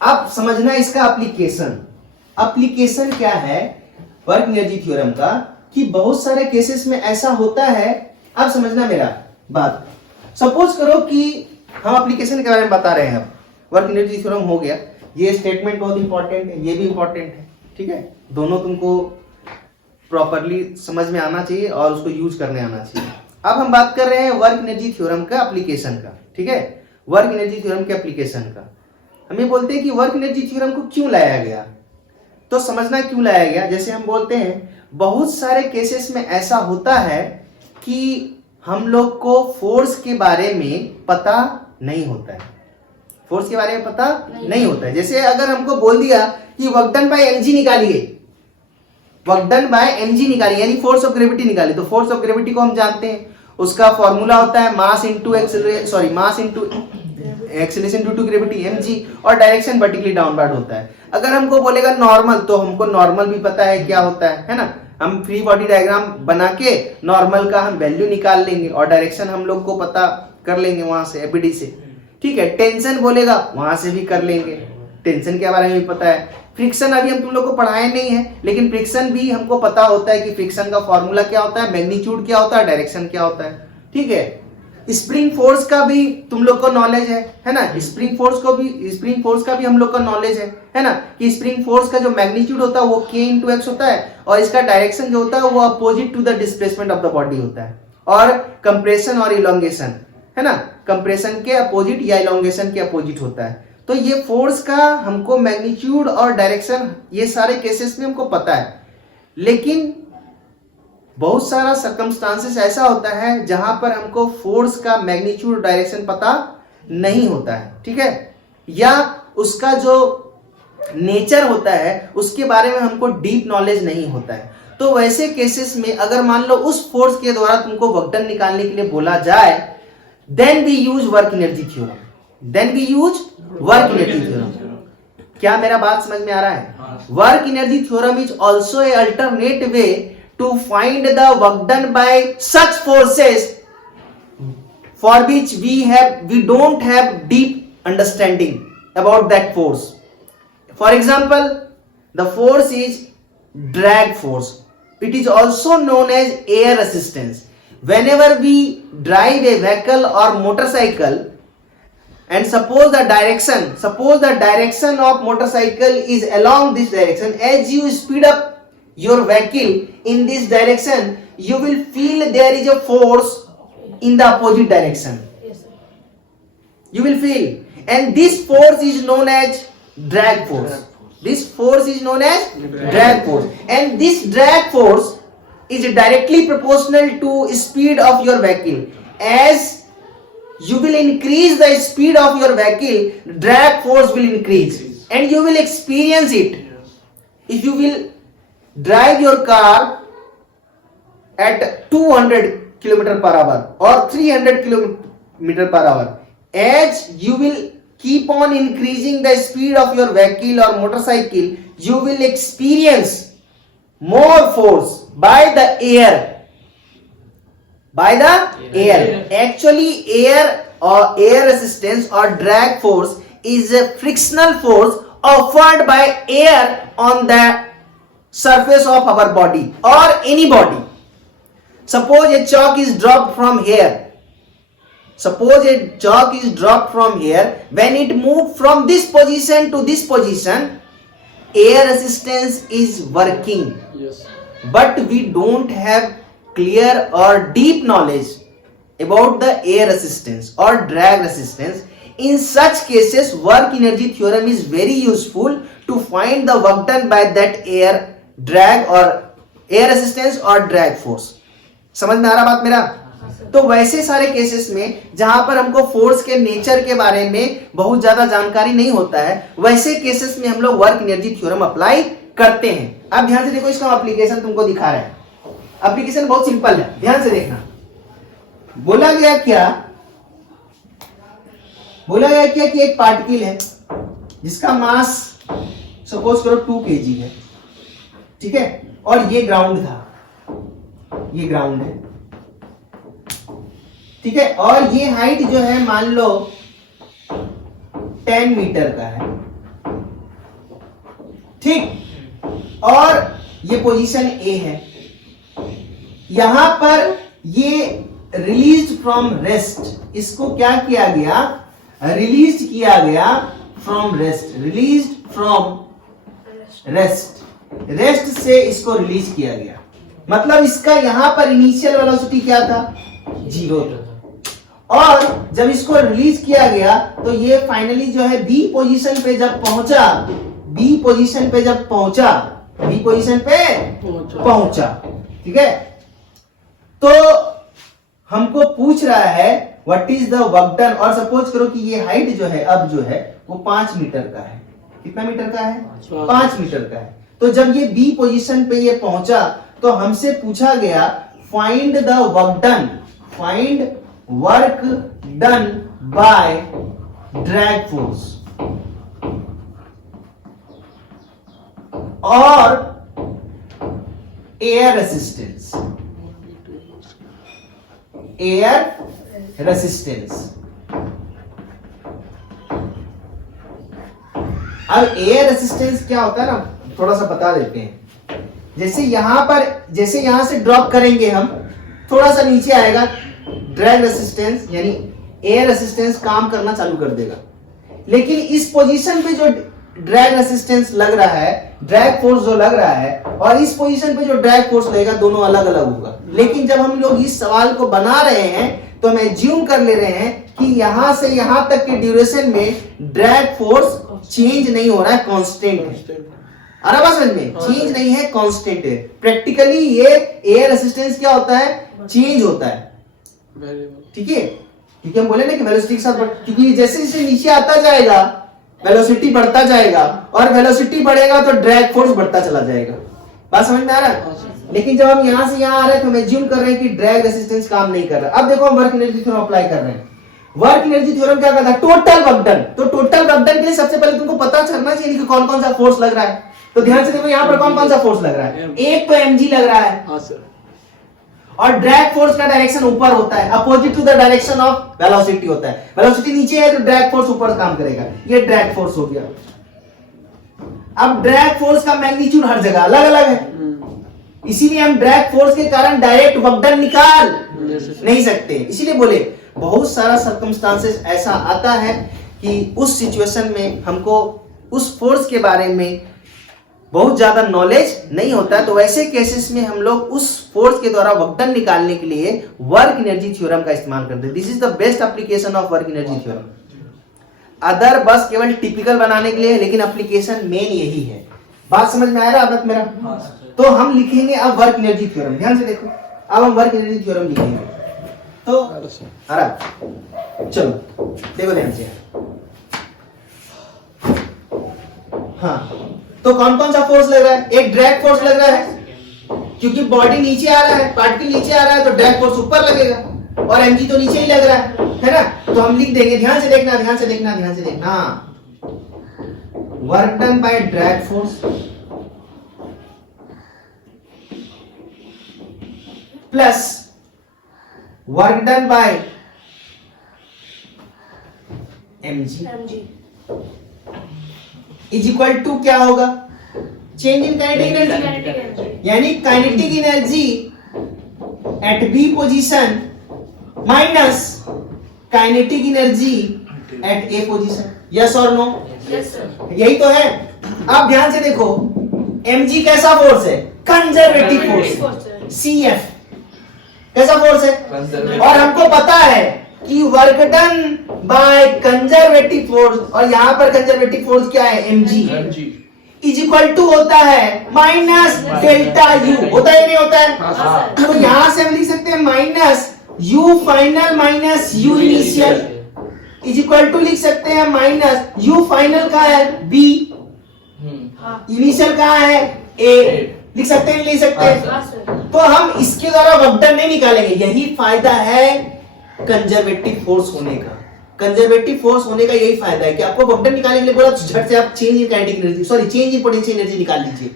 अब समझना इसका एप्लीकेशन क्या है वर्क एनर्जी थ्योरम का, कि बहुत सारे केसेस में ऐसा होता है। अब समझना मेरा बात, सपोज करो कि हम एप्लीकेशन के बारे में बता रहे हैं। अब वर्क एनर्जी थ्योरम हो गया, ये स्टेटमेंट बहुत इंपॉर्टेंट है, ये भी इंपॉर्टेंट है, ठीक है। दोनों तुमको प्रॉपरली समझ में आना चाहिए और उसको यूज करने आना चाहिए। अब हम बात कर रहे हैं वर्क एनर्जी थ्योरम का एप्लीकेशन का, ठीक है। वर्क एनर्जी थ्योरम के एप्लीकेशन का हम ये बोलते हैं कि वर्क एनर्जी थ्योरम को क्यों लाया गया, तो समझना क्यों लाया गया। जैसे हम बोलते हैं बहुत सारे केसेस में ऐसा होता है कि हम लोग को फोर्स के बारे में पता नहीं होता है, फोर्स के बारे में पता नहीं होता है। जैसे अगर हमको बोल दिया कि वर्क डन बाय mg निकालिए, वर्क डन बाय mg निकालिए यानी फोर्स ऑफ ग्रेविटी निकालिए, तो फोर्स ऑफ ग्रेविटी को हम जानते हैं, उसका फॉर्मूला होता है mass into acceleration due to gravity mg, और डायरेक्शन वर्टिकली डाउनवर्ड होता है। अगर हमको बोलेगा नॉर्मल, तो हमको नॉर्मल भी पता है क्या होता है ना। हम फ्री बॉडी डायग्राम बना के नॉर्मल का हम वैल्यू निकाल लेंगे और डायरेक्शन हम लोग को पता कर लेंगे वहां से एबीडी से, ठीक है। टेंशन बोलेगा वहां से भी कर लेंगे, टेंशन के बारे में भी पता है। फ्रिक्शन अभी हम तुम लोग को पढ़ाए नहीं है, लेकिन फ्रिक्शन भी हमको पता होता है कि फ्रिक्शन का फॉर्मूला क्या होता है, मैग्नीट्यूड क्या होता है, डायरेक्शन क्या होता है, ठीक है। स्प्रिंग फोर्स का भी तुम लोग को नॉलेज है ना। स्प्रिंग फोर्स का भी हम लोग का नॉलेज है ना, कि स्प्रिंग फोर्स का जो मैग्नीट्यूड होता है वो k इंटू एक्स होता है, और इसका डायरेक्शन जो होता है वो opposite to the displacement of the body होता है। और कंप्रेशन और इलोंगेशन है ना, कंप्रेशन के अपोजिट या इलोंगेशन के अपोजिट होता है। तो ये फोर्स का हमको मैग्नीट्यूड और डायरेक्शन ये सारे केसेस में हमको पता है, लेकिन बहुत सारा सर्कमस्टांसेस ऐसा होता है जहां पर हमको फोर्स का मैग्नीट्यूड डायरेक्शन पता नहीं होता है, ठीक है, या उसका जो नेचर होता है उसके बारे में हमको डीप नॉलेज नहीं होता है। तो वैसे केसेस में अगर मान लो उस फोर्स के द्वारा तुमको वर्क डन निकालने के लिए बोला जाए, then we use work energy theorem. क्या मेरा बात समझ में आ रहा है? Work energy theorem is also a alternate way to find the work done by such forces for which we don't have deep understanding about that force. For example, the force is drag force. It is also known as air resistance. Whenever we drive a vehicle or motorcycle, and suppose the direction of motorcycle is along this direction, as you speed up your vehicle in this direction, you will feel there is a force in the opposite direction. You will feel, and this force is known as drag force. This force is known as drag force, and this drag force is directly proportional to speed of your vehicle. As you will increase the speed of your vehicle, drag force will increase, and you will experience it. If you will drive your car at 200 km per hour or 300 km per hour, as you will keep on increasing the speed of your vehicle or motorcycle, you will experience more force by the air. Actually, air resistance or drag force is a frictional force offered by air on the surface of our body or any body. Suppose a chalk is dropped from here. When it moved from this position to this position, air resistance is working. Yes. But we don't have clear or deep knowledge about the air resistance or drag resistance. In such cases, work energy theorem is very useful to find the work done by that air drag or air resistance or drag force. समझ में आ रहा बात मेरा? तो वैसे सारे cases में जहां पर हमको फोर्स के नेचर के बारे में बहुत ज्यादा जानकारी नहीं होता है, वैसे केसेस में हम लोग वर्क एनर्जी थ्योरम अप्लाई करते हैं। अब ध्यान से देखो, इसका एप्लीकेशन तुमको दिखा रहा है। एप्लीकेशन बहुत सिंपल है, ध्यान से देखना। बोला गया कि एक पार्टिकल है जिसका मास सपोज करो 2 kg है, ठीक है, और ये ग्राउंड था, ये ग्राउंड है, ठीक है, और ये हाइट जो है मान लो 10 मीटर का है, ठीक। और ये पोजीशन ए है, यहां पर ये रिलीज फ्रॉम रेस्ट, इसको क्या किया गया, रिलीज किया गया from rest, release from rest, rest से इसको रिलीज किया गया। मतलब इसका यहां पर इनिशियल वेलोसिटी क्या था, 0 था। और जब इसको रिलीज किया गया तो ये फाइनली जो है बी पोजीशन पे जब पहुंचा, बी पोजीशन पे जब पहुंचा, बी पोजीशन पे पहुंचा, ठीक है। तो हमको पूछ रहा है what is the work done, और सपोज करो कि ये हाइट जो है अब जो है वो 5 मीटर का है। कितना मीटर का है, 5 मीटर का है। तो जब ये बी पोजीशन पे ये पहुंचा तो हमसे पूछा गया find the work done, find work done by drag force और एयर रेसिस्टेंस, एयर रेसिस्टेंस। अब एयर रेसिस्टेंस क्या होता है ना, थोड़ा सा बता देते हैं। जैसे यहां पर, जैसे यहां से ड्रॉप करेंगे हम, थोड़ा सा नीचे आएगा, ड्रैग रेसिस्टेंस यानी एयर रेसिस्टेंस काम करना चालू कर देगा। लेकिन इस पोजीशन पे जो ड्रैग रेसिस्टेंस लग रहा है, ड्रैग फोर्स जो लग रहा है, और इस पोजीशन पे जो ड्रैग फोर्स लगेगा, दोनों अलग अलग होगा। लेकिन जब हम लोग इस सवाल को बना रहे हैं तो हम एज्यूम कर ले रहे हैं कि यहां से यहां तक के ड्यूरेशन में ड्रैग फोर्स चेंज नहीं हो रहा है, कांस्टेंट है। आ रहा समझ में, चेंज नहीं है, कांस्टेंट है। प्रैक्टिकली ये एयर रेसिस्टेंस क्या होता है, चेंज होता है, ठीक है। क्योंकि हम बोले ना कि वेलोसिटी के साथ, क्योंकि जैसे जैसे नीचे आता जाएगा वेलोसिटी बढ़ता जाएगा, और वेलोसिटी बढ़ेगा तो ड्रैग फोर्स बढ़ता चला जाएगा। बात समझ में आ रहा है। लेकिन जब हम यहां से यहां आ रहे हैं तो हम एज्यूम कर रहे हैं कि ड्रैग रेसिस्टेंस काम नहीं कर रहा। अब देखो हम वर्क एनर्जी थ्योरम अप्लाई कर रहे हैं। वर्क एनर्जी थ्योरम क्या कहता है, टोटल वर्क डन। तो टोटल वर्क डन के लिए सबसे पहले तुमको पता चलना चाहिए कि कौन कौन सा फोर्स लग रहा है। तो ध्यान से देखो यहां पर कौन कौन सा फोर्स लग रहा है। एक तो mg लग रहा है, हाँ सर। और ड्रैग फोर्स का डायरेक्शन ऊपर होता है, opposite to the direction of velocity होता है। वेलोसिटी नीचे है तो ड्रैग फोर्स ऊपर काम करेगा। ये ड्रैग फोर्स हो गया। अब ड्रैग फोर्स का मैग्नीट्यूड हर जगह अलग अलग है, इसीलिए हम ड्रैग फोर्स के कारण डायरेक्ट वर्क डन निकाल नहीं सकते। इसीलिए बोले बहुत सारा सर्कमस्टांसेस ऐसा आता है कि उस सिचुएशन में हमको उस फोर्स के बारे में बहुत ज्यादा नॉलेज नहीं होता है। तो वैसे केसेस में हम लोग उस फोर्स के द्वारा वर्क डन निकालने के लिए वर्क एनर्जी थ्योरम का इस्तेमाल करते हैं। This is the best application of work energy theorem. Other बस केवल टिपिकल बनाने के लिए, लेकिन एप्लीकेशन मेन यही है। बात समझ में आ रहा है मेरा। तो हम लिखेंगे अब वर्क एनर्जी थ्योरम। ध्यान से देखो, अब हम वर्क एनर्जी थ्योरम लिखेंगे। तो चलो देखो ध्यान से। हाँ, तो कौन कौन सा फोर्स लग रहा है। एक ड्रैग फोर्स लग रहा है, क्योंकि बॉडी नीचे आ रहा है, पार्टिकल नीचे आ रहा है, तो ड्रैग फोर्स ऊपर लगेगा, और mg तो नीचे ही लग रहा है ना। तो हम लिख देंगे, ध्यान से देखना, ध्यान से देखना, ध्यान से देखना। Work done by drag force plus work done by mg is equal to क्या होगा, चेंज इन काइनेटिक एनर्जी, यानी kinetic energy at B position minus kinetic energy at A position. Yes और नो, यही तो है। अब ध्यान से देखो, mg कैसा फोर्स है, कंजर्वेटिव फोर्स, cf कैसा फोर्स है, और हमको पता है कि work done by conservative force, और यहां पर कंजर्वेटिव फोर्स क्या है, mg इज इक्वल टू होता है माइनस डेल्टा यू। होता है नहीं होता है। तो यहां से हम लिख सकते हैं minus U final minus U initial is equal to लिख सकते हैं माइनस यू फाइनल का है बी, इनिशियल का है ए। लिख सकते हैं, लिख सकते हैं। तो हम इसके द्वारा वर्क डन नहीं निकालेंगे। यही फायदा है कंजर्वेटिव फोर्स होने का। कंजर्वेटिव फोर्स होने का यही फायदा है कि आपको वर्क डन निकालने के लिए बोला, झट से आप change in kinetic energy, sorry change in potential energy निकाल लीजिए।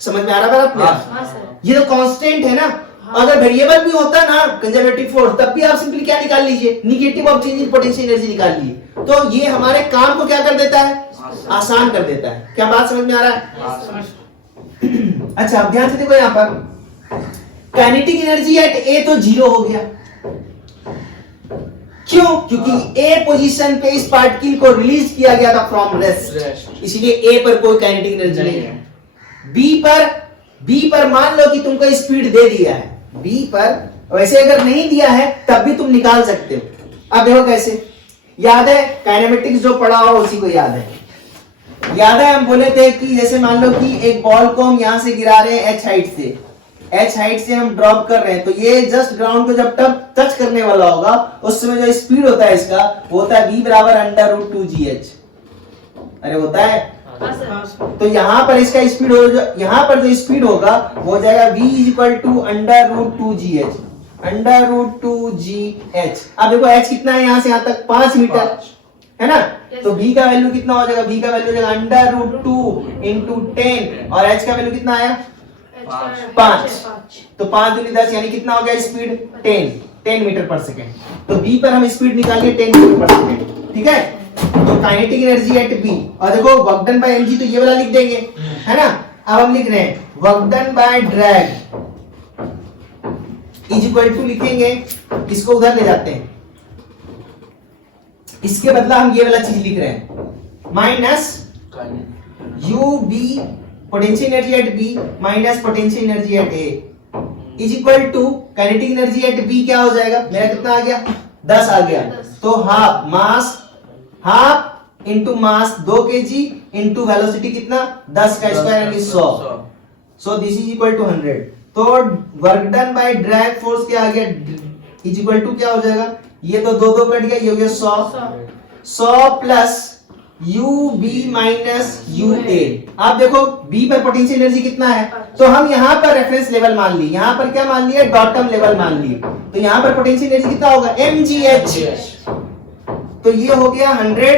समझ में आ रहा है आपको? ये तो कांस्टेंट है ना। अगर वेरिएबल भी होता ना कंजर्वेटिव फोर्स, तब भी आप सिंपली क्या निकाल लीजिए, negative of change in potential energy निकाल लीजिए। तो ये हमारे काम को क्या कर देता है, आसान कर देता है। क्या बात समझ में आ रहा है? अच्छा अब ध्यान से देखो यहां पर काइनेटिक एनर्जी एट ए तो 0 हो गया। क्यों? क्योंकि ए पोजीशन पे इस पार्टिकल को रिलीज किया गया था फ्रॉम रेस्ट, इसलिए ए पर कोई काइनेटिक एनर्जी नहीं है। बी पर मान लो कि तुमको स्पीड दे दिया है, बी पर वैसे अगर नहीं दिया है तब भी तुम निकाल सकते हो। अब देखो कैसे, याद है काइनेमेटिक्स जो पढ़ा हो उसी को याद है। याद है हम बोले थे कि जैसे मान लो कि एक बॉल को हम यहां से गिरा रहे हैं एच हाइट से हम ड्रॉप कर रहे हैं, तो ये जस्ट ग्राउंड को जब टच करने वाला होगा उस समय जो स्पीड होता है इसका वो होता है v बराबर √2gh। अरे होता है। तो यहां पर इसका स्पीड हो, यहां पर जो स्पीड होगा वो हो जाएगा v √2gh, √2gh। अब देखो h कितना है यहां से यहां तक 5 मीटर है ना, तो v का वैल्यू कितना हो जाएगा, v का वैल्यू हो जाएगा √2 इंटू 10 और h का वैल्यू कितना आया 5। तो 5 दूनी 10 यानी कितना हो गया स्पीड 10 मीटर पर सेकेंड। तो v पर हम स्पीड निकालिए 10 मीटर पर सेकेंड, ठीक है। तो काइनेटिक एनर्जी एट b, और देखो वर्क डन बाय mg तो ये वाला लिख देंगे है ना। अब हम लिख रहे हैं work done by drag is equal to, लिखेंगे इसको उधर ले जाते हैं, इसके बदला हम ये वाला चीज लिख रहे हैं minus U B potential energy at B minus potential energy at A is equal to kinetic energy at B क्या हो जाएगा, मेरा कितना आ गया 10 आ गया। तो half mass, half into mass 2 kg into velocity कितना 10 का स्क्वायर यानी 100। So this is equal to 100। तो work done by drag force क्या आ गया इज इक्वल टू क्या हो जाएगा, ये तो 2 कट गया, ये हो गया 100 plus U B minus U A. आप देखो बी पर पोटेंशियल एनर्जी कितना है, तो हम यहाँ पर रेफरेंस लेवल मान ली, यहाँ पर क्या मान लिया डॉटम लेवल मान लिए, तो यहाँ पर पोटेंशियल एनर्जी कितना होगा mgh। तो ये हो गया 100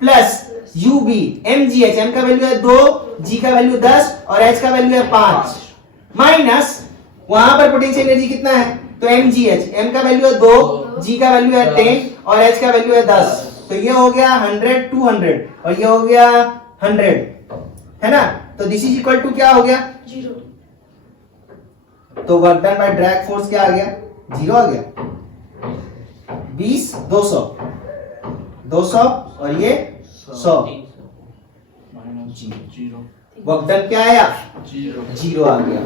plus U B mgh, m का वैल्यू है 2, g का वैल्यू 10 और h का वैल्यू है 5 माइनस वहां पर पोटेंशियल एनर्जी कितना है तो mgh, m का वैल्यू है 2, g का वैल्यू है 10 और h का वैल्यू है 10। तो ये हो गया 100 200 और ये हो गया 100 है ना। तो दिस इज इक्वल टू क्या हो गया 0। तो work done by drag force क्या आ गया 0 आ गया। 20 200 और ये 100 वर्क डन क्या आया 0 आ गया।